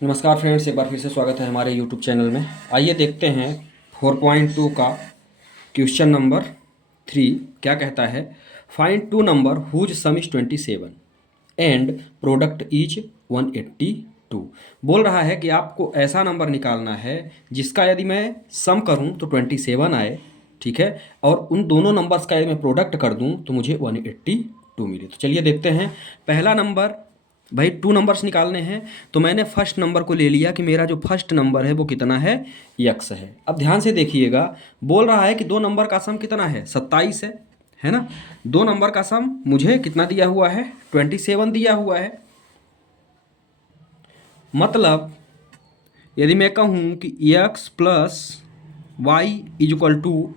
नमस्कार फ्रेंड्स, एक बार फिर से स्वागत है हमारे यूट्यूब चैनल में। आइए देखते हैं 4.2 का क्वेश्चन नंबर 3 क्या कहता है। Find two number whose sum is 27 and product is 182। बोल रहा है कि आपको ऐसा नंबर निकालना है जिसका यदि मैं सम करूं तो 27 आए, ठीक है, और उन दोनों नंबर्स का यदि मैं प्रोडक्ट कर दूं तो मुझे 182 मिले। तो चलिए देखते हैं। पहला नंबर, भाई टू नंबर्स निकालने हैं, तो मैंने फर्स्ट नंबर को ले लिया कि मेरा जो फर्स्ट नंबर है वो कितना है, यक्स है। अब ध्यान से देखिएगा, बोल रहा है कि दो नंबर का सम कितना है, 27 है ना। दो नंबर का सम मुझे कितना दिया हुआ है, 27 दिया हुआ है। मतलब यदि मैं कहूँ कि X plus Y is equal to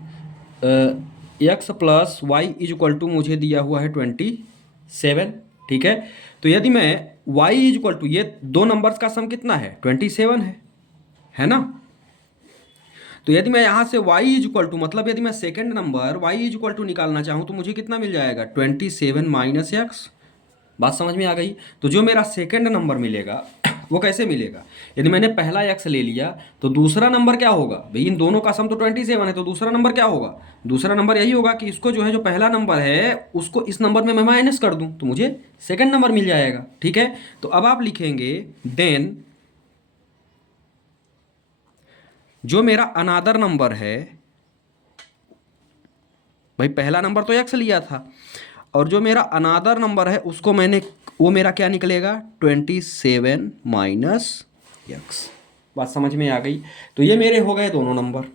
X plus Y is equal to मुझे दिया हुआ है 27, ठीक है। तो यदि मैं y इज इक्वल टू, ये दो नंबर्स का सम कितना है, 27 है ना। तो यदि मैं यहाँ से y इज इक्वल टू, मतलब यदि मैं second number y is equal to निकालना चाहूँ तो मुझे कितना मिल जाएगा, 27 माइनस एक्स। बात समझ में आ गई। तो जो मेरा सेकंड नंबर मिलेगा वो कैसे मिलेगा, यदि मैंने पहला एक्स ले लिया तो दूसरा नंबर क्या होगा, भाई इन दोनों का सम तो 27 है, तो दूसरा नंबर क्या होगा, दूसरा नंबर यही होगा कि इसको जो है, जो पहला नंबर है उसको इस नंबर में मैं माइनस कर दूं तो मुझे सेकंड नंबर मिल जाएगा, ठीक है। तो अब आप लिखेंगे देन जो मेरा अनादर नंबर है, भाई पहला नंबर तो एक्स लिया था, और जो मेरा अनादर नंबर है उसको मैंने, वो मेरा क्या निकलेगा, 27 माइनस एक्स। बात समझ में आ गई। तो ये मेरे हो गए दोनों नंबर।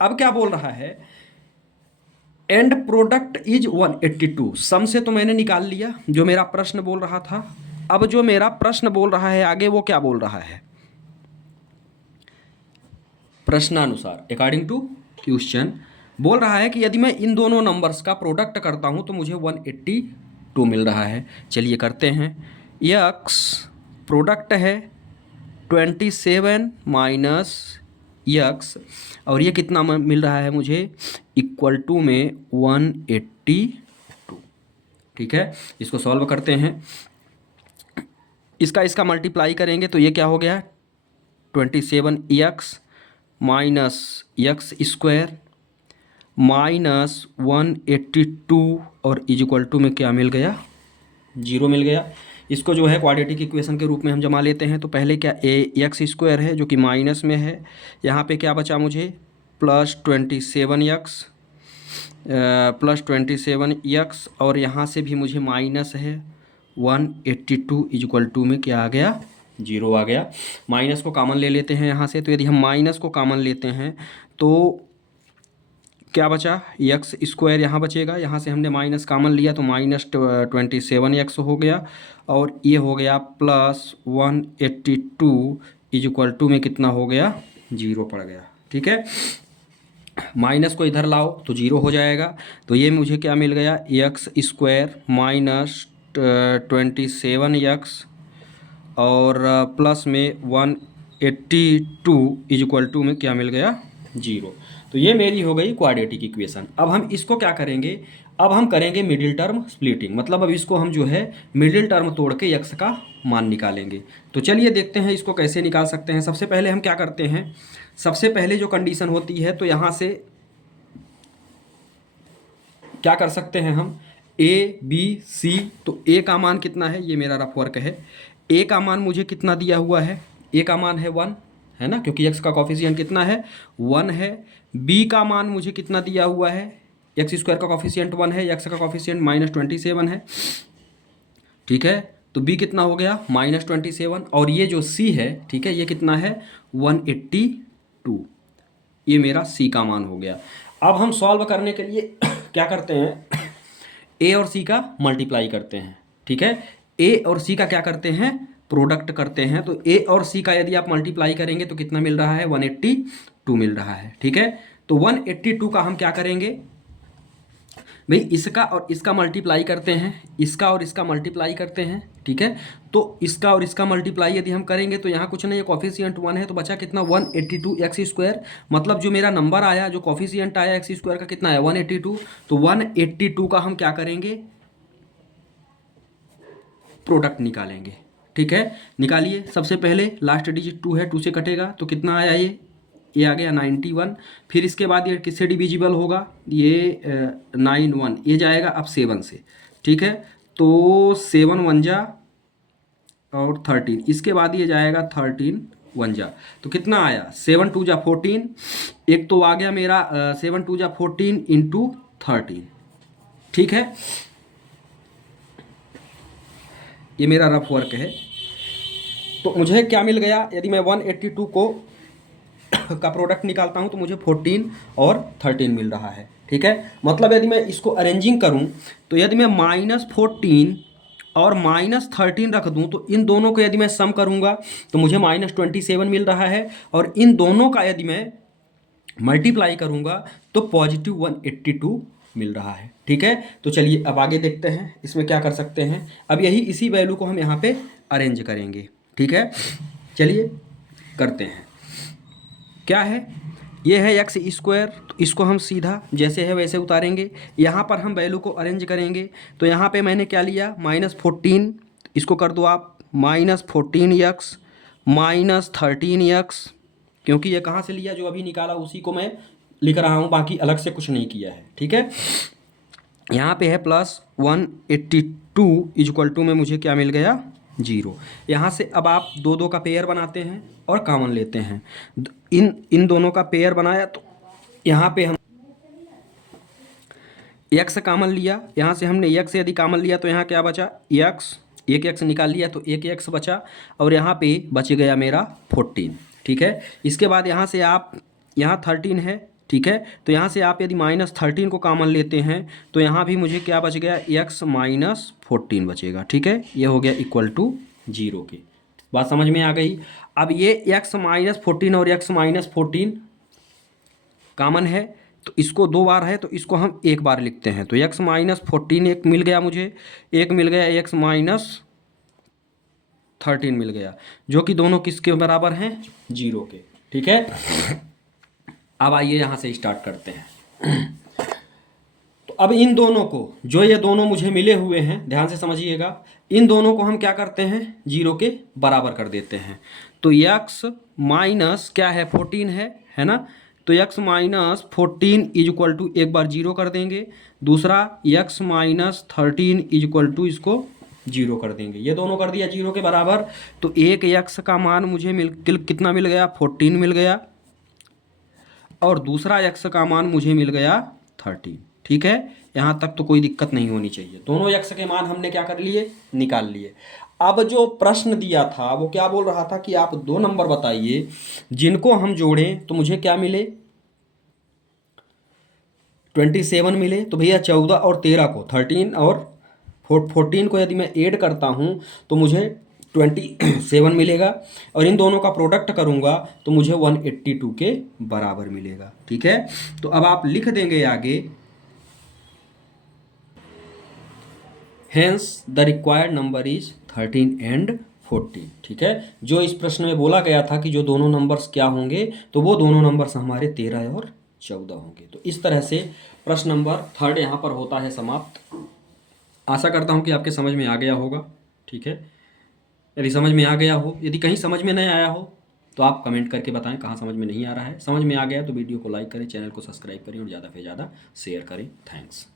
अब क्या बोल रहा है, एंड प्रोडक्ट इज 182। सम से तो मैंने निकाल लिया जो मेरा प्रश्न बोल रहा था। अब जो मेरा प्रश्न बोल रहा है आगे, वो क्या बोल रहा है, प्रश्नानुसार अकॉर्डिंग टू क्वेश्चन बोल रहा है कि यदि मैं इन दोनों नंबर्स का प्रोडक्ट करता हूं तो मुझे 182 मिल रहा है। चलिए करते हैं। यक्स प्रोडक्ट है 27 माइनस यक्स, और ये कितना मिल रहा है मुझे, इक्वल टू में 182, ठीक है। इसको सॉल्व करते हैं, इसका मल्टीप्लाई करेंगे तो ये क्या हो गया, 27 x minus x square minus 182, और इज इक्वल टू में क्या मिल गया, जीरो मिल गया। इसको जो है क्वाड्रेटिक इक्वेशन के रूप में हम जमा लेते हैं। तो पहले क्या, ए एक्स स्क्वायर है जो कि माइनस में है, यहाँ पे क्या बचा मुझे, प्लस 27 एक्स प्लस 27 एक्स, और यहाँ से भी मुझे माइनस है 182 इज इक्वल टू में क्या आ गया, जीरो आ गया। माइनस को कॉमन ले लेते हैं यहाँ से, तो यदि हम माइनस को कॉमन लेते हैं तो क्या बचा, यक्स स्क्वायर यहाँ बचेगा, यहाँ से हमने माइनस कॉमन लिया तो माइनस 27 एक्स हो गया, और ये हो गया प्लस 182 इज इक्वल टू में कितना हो गया, जीरो पड़ गया, ठीक है। माइनस को इधर लाओ तो जीरो हो जाएगा। तो ये मुझे क्या मिल गया, एक्स स्क्वायर माइनस 27 एक्स, और प्लस में 182 इज इक्वल टू में क्या मिल गया, जीरो। तो ये मेरी हो गई क्वाड्रेटिक इक्वेशन। अब हम इसको क्या करेंगे, अब हम करेंगे मिडिल टर्म स्प्लिटिंग, मतलब अब इसको हम जो है मिडिल टर्म तोड़ के यक्स का मान निकालेंगे। तो चलिए देखते हैं इसको कैसे निकाल सकते हैं। सबसे पहले हम क्या करते हैं, सबसे पहले जो कंडीशन होती है, तो यहाँ से क्या कर सकते हैं हम, ए बी सी। तो ए का मान कितना है, ये मेरा रफ वर्क है। ए का मान मुझे कितना दिया हुआ है, ए का मान है 1, है ना, क्योंकि एक्स का कॉफिशिएंट कितना है, 1 है। बी का मान मुझे कितना दिया हुआ है, एक्स स्क्वायर का कॉफिशिएंट 1 है, एक्स का कॉफिशिएंट -27 है, ठीक है। तो बी कितना हो गया, -27, और ये जो सी है, ठीक है, ये कितना है 182, ये मेरा सी का मान हो गया। अब हम सॉल्व करने के लिए क्या करते हैं, ए और सी का मल्टीप्लाई करते हैं, ठीक है। ए और सी का क्या करते हैं, प्रोडक्ट करते हैं। तो ए और सी का यदि आप मल्टीप्लाई करेंगे तो कितना मिल रहा है, 182 मिल रहा है, ठीक है। तो 182 का हम क्या करेंगे, भाई इसका और इसका मल्टीप्लाई करते हैं, इसका और इसका मल्टीप्लाई करते हैं, ठीक है। तो इसका और इसका मल्टीप्लाई यदि हम करेंगे तो यहाँ कुछ नहीं है, कॉफिशिएंट 1 है, तो बचा कितना, 182 एक्स स्क्वायर। मतलब जो मेरा नंबर आया, जो कॉफिशिएंट आया एक्स स्क्वायर का कितना है, 182। तो 182 का हम क्या करेंगे, प्रोडक्ट निकालेंगे, ठीक है, निकालिए। सबसे पहले लास्ट डिजिट 2 है, 2 से कटेगा तो कितना आया ये आ गया 91। फिर इसके बाद ये किससे डिविजिबल होगा, ये 91 ये जाएगा अब 7 से, ठीक है। तो 7 1 जा और 13, इसके बाद ये जाएगा 13 1 जा, तो कितना आया 7 2 जा 14। एक तो आ गया मेरा 7 2 जा 14 इंटू 13, ठीक है। ये मेरा रफ वर्क है। तो मुझे क्या मिल गया, यदि मैं 182 को का प्रोडक्ट निकालता हूं तो मुझे 14 और 13 मिल रहा है, ठीक है। मतलब यदि मैं इसको अरेंजिंग करूं तो यदि मैं -14 और -13 रख दूं तो इन दोनों को यदि मैं सम करूंगा तो मुझे -27 मिल रहा है, और इन दोनों का यदि मैं मल्टीप्लाई करूंगा तो पॉजिटिव 182 मिल रहा है, ठीक है। तो चलिए अब आगे देखते हैं इसमें क्या कर सकते हैं। अब इसी वैल्यू को हम यहाँ पे अरेंज करेंगे, ठीक है। चलिए करते हैं। क्या है, ये है x², तो इसको हम सीधा जैसे है वैसे उतारेंगे। यहाँ पर हम वैल्यू को अरेंज करेंगे, तो यहाँ पे मैंने क्या लिया -14, इसको कर दो आप -14x -13x, क्योंकि ये कहाँ से लिया, जो अभी निकाला उसी को मैं लिख रहा हूँ, बाकी अलग से कुछ नहीं किया है, ठीक है। यहाँ पे है +182 इक्वल टू में मुझे क्या मिल गया 0। यहाँ से अब आप 2 2 का पेयर बनाते हैं और कॉमन लेते हैं। इन दोनों का पेयर बनाया तो यहाँ पे हम x कॉमन लिया, यहाँ से हमने x यदि कॉमन लिया तो यहाँ क्या बचा x, एक x निकाल लिया तो एक x बचा, और यहाँ पे बच गया मेरा 14, ठीक है। इसके बाद यहाँ से आप, यहाँ 13 है, ठीक है, तो यहाँ से आप यदि -13 को कॉमन लेते हैं तो यहाँ भी मुझे क्या बच गया x -14 बचेगा, ठीक है। ये हो गया इक्वल टू 0 के। बात समझ में आ गई। अब ये x -14 और x -14 कॉमन है, तो इसको 2 बार है तो इसको हम एक बार लिखते हैं। तो x -14 एक मिल गया मुझे, एक मिल गया x -13 मिल गया, जो कि दोनों किसके बराबर हैं 0 के, ठीक है। अब आइए यहाँ से स्टार्ट करते हैं। तो अब इन दोनों को, जो ये दोनों मुझे मिले हुए हैं, ध्यान से समझिएगा, इन दोनों को हम क्या करते हैं 0 के बराबर कर देते हैं। तो x माइनस क्या है 14 है ना, तो x -14 इक्वल टू एक बार 0 कर देंगे, दूसरा x -13 इक्वल टू इसको 0 कर देंगे। ये दोनों कर दिया 0 के बराबर, तो एक x का मान मुझे कितना मिल गया 14 मिल गया, और दूसरा x का मान मुझे मिल गया 13, ठीक है। यहाँ तक तो कोई दिक्कत नहीं होनी चाहिए। दोनों x के मान हमने क्या कर लिए, निकाल लिए। अब जो प्रश्न दिया था वो क्या बोल रहा था कि आप 2 नंबर बताइए जिनको हम जोड़ें तो मुझे क्या मिले 27 मिले। तो भैया 14 और 13 को 13 और 14 को यदि मैं ऐड करता हूँ तो मुझे 27 मिलेगा, और इन दोनों का प्रोडक्ट करूंगा तो मुझे 182 के बराबर मिलेगा, ठीक है। तो अब आप लिख देंगे आगे, hence the required number is 13 and 14, ठीक है। जो इस प्रश्न में बोला गया था कि जो दोनों नंबर्स क्या होंगे, तो वो दोनों नंबर्स हमारे 13 और 14 होंगे। तो इस तरह से प्रश्न नंबर 3 यहाँ पर होता है समाप्त। आशा करता हूँ कि आपके समझ में आ गया होगा, ठीक है। यदि समझ में आ गया हो, यदि कहीं समझ में नहीं आया हो तो आप कमेंट करके बताएं कहाँ समझ में नहीं आ रहा है। समझ में आ गया तो वीडियो को लाइक करें, चैनल को सब्सक्राइब करें और ज़्यादा से ज़्यादा शेयर करें। थैंक्स।